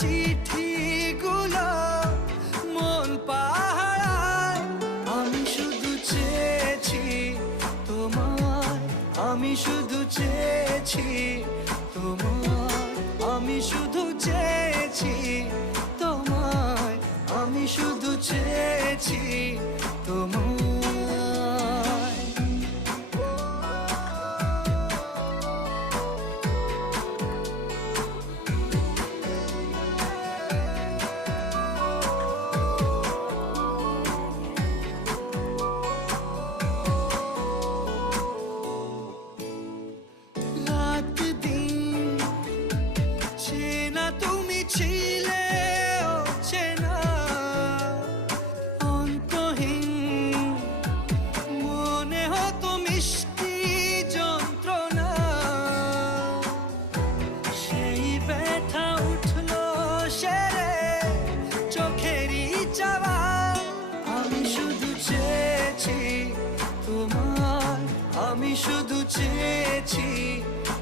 চিঠিগুলো মন পাহারায়। আমি শুধু চেয়েছি তোমায়, আমি শুধু চেয়েছি তোমায়, আমি শুধু চেয়েছি তোমায়, আমি শুধু চেয়েছি তোমায়। রাত দিন চেনা তুমি ছিলে চেনা, অন্তহীন মনে হতো মিষ্টি যন্ত্রণা। সেই ব্যথা উঠলো সেরে চোখেরই চাওয়া। আমি শুধু চেয়েছি তোমায়, আমি শুধু চেয়েছি